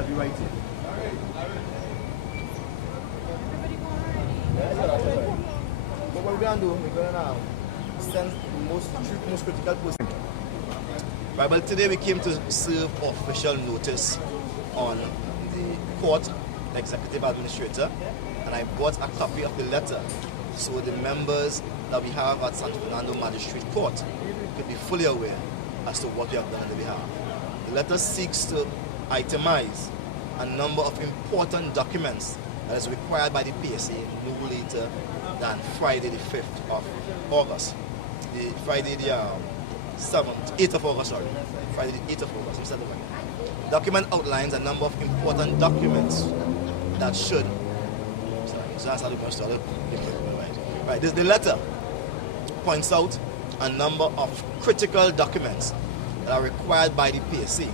that we write in. But what we're going to do, we're going to send the most critical person. Right, well, today we came to serve official notice on the court executive administrator, and I brought a copy of the letter so the members that we have at San Fernando Magistrate Court could be fully aware as to what we have done on their behalf. The letter seeks to itemize a number of important documents that is required by the PSA no later than Friday the 5th of August. Friday the 8th of August, sorry. Friday the 8th of August, instead of the document outlines a number of important documents that should, right, the letter points out a number of critical documents that are required by the PSA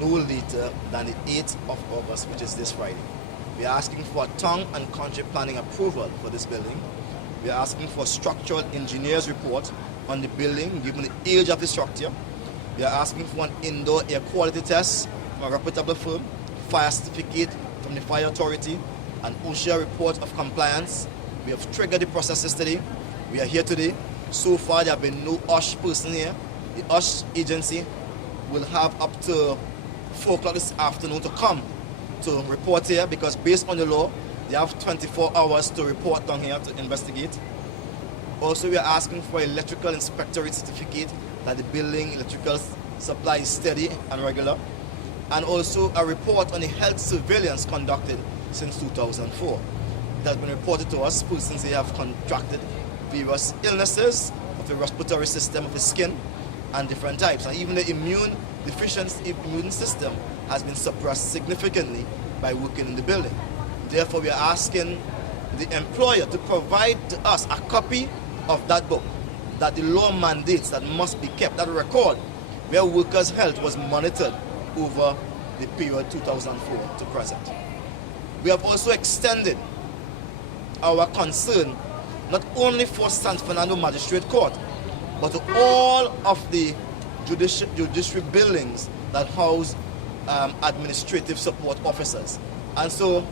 no later than the 8th of August, which is this Friday. We are asking for a town and country planning approval for this building. We are asking for a structural engineer's report on the building, given the age of the structure. We are asking for an indoor air quality test from a reputable firm, fire certificate from the fire authority, an OSHA report of compliance. We have triggered the process yesterday. We are here today. So far, there have been no OSH person here. The OSH agency will have up to 4 o'clock this afternoon to come to report here, because based on the law, they have 24 hours to report down here to investigate. Also, we are asking for electrical inspectorate certificate that the building electrical supply is steady and regular, and also a report on the health surveillance conducted since 2004. It has been reported to us persons they have contracted various illnesses of the respiratory system of the skin and different types, and even the immune system has been suppressed significantly by working in the building. Therefore, we are asking the employer to provide to us a copy of that book that the law mandates that must be kept, that record where workers' health was monitored over the period 2004 to present. We have also extended our concern not only for San Fernando Magistrate Court, but to all of the judiciary buildings that house administrative support officers. And so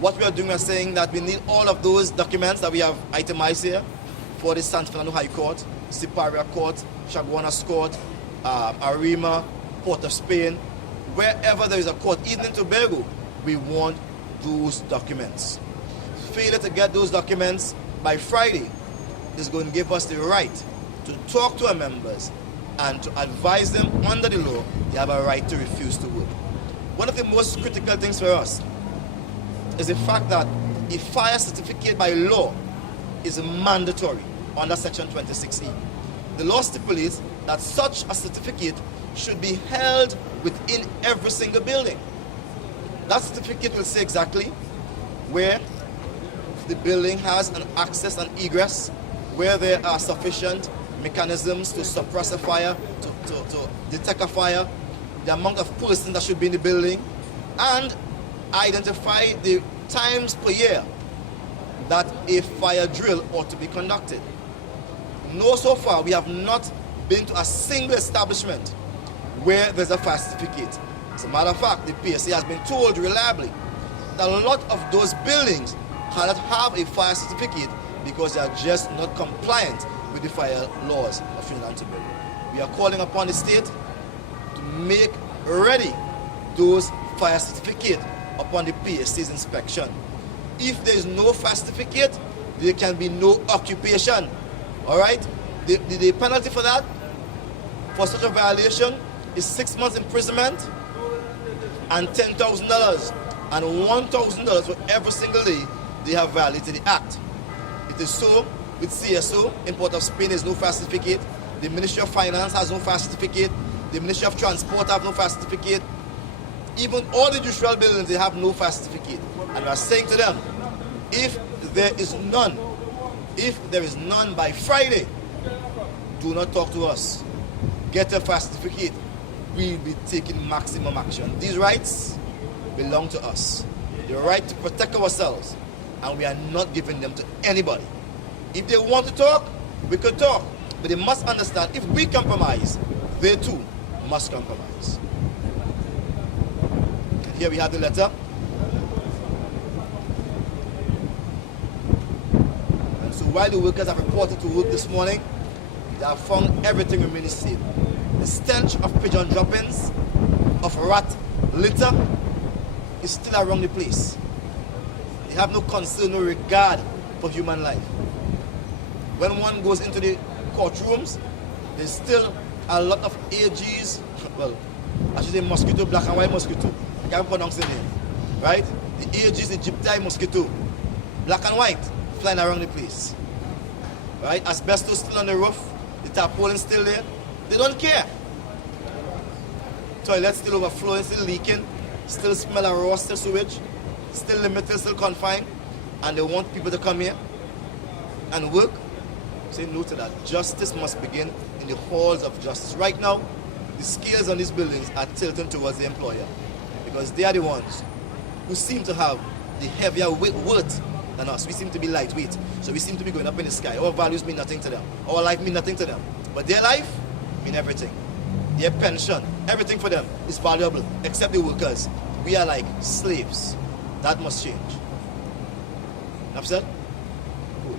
what we are doing, we are saying that we need all of those documents that we have itemized here for the San Fernando High Court, Superior Court, Chaguanas Court, Arima, Port of Spain. Wherever there is a court, even in Tobago, we want those documents. Failure to get those documents by Friday is going to give us the right to talk to our members and to advise them under the law they have a right to refuse to work. One of the most critical things for us is the fact that a fire certificate by law is mandatory under Section 26E. The law stipulates that such a certificate should be held within every single building. That certificate will say exactly where the building has an access and egress, where there are sufficient mechanisms to suppress a fire, to detect a fire, the amount of persons that should be in the building, and identify the times per year that a fire drill ought to be conducted. No, so far we have not been to a single establishment where there's a fire certificate. As a matter of fact, the PSA has been told reliably that a lot of those buildings cannot have a fire certificate because they are just not compliant with the fire laws of Trinidad and Tobago. We are calling upon the state to make ready those fire certificates upon the PSA's inspection. If there is no fire certificate, there can be no occupation. All right? The penalty for that, for such a violation, is 6 months imprisonment and $10,000 and $1,000 for every single day they have violated the act. It is so with CSO in Port of Spain. There is no fire certificate. The Ministry of Finance has no fire certificate. The Ministry of Transport have no fire certificate. Even all the judicial buildings, they have no fire certificate. And we are saying to them, if there is none by Friday, do not talk to us. Get a fire certificate. We'll be taking maximum action. These rights belong to us. The right to protect ourselves, and we are not giving them to anybody. If they want to talk, we could talk, but they must understand if we compromise, they too must compromise. Here we have the letter. And so while the workers have reported to work this morning, they have found everything remaining same. The stench of pigeon droppings, of rat litter is still around the place. They have no concern, no regard for human life. When one goes into the courtrooms, there's still a lot of AGs, well, I should say mosquito, black and white mosquito. I can't pronounce the name, right? The AGs, the Egypti mosquito, black and white, flying around the place, right? Asbestos still on the roof, the tarpaulin still there. They don't care. Toilets still overflowing, still leaking, still smell of raw, still sewage, still limited, still confined, and they want people to come here and work. Say no to that. Justice must begin in the halls of justice. Right now, the scales on these buildings are tilting towards the employer because they are the ones who seem to have the heavier worth than us. We seem to be lightweight, so we seem to be going up in the sky. Our values mean nothing to them. Our life mean nothing to them. But their life mean everything. Their pension, everything for them is valuable, except the workers. We are like slaves. That must change. Enough said? Cool.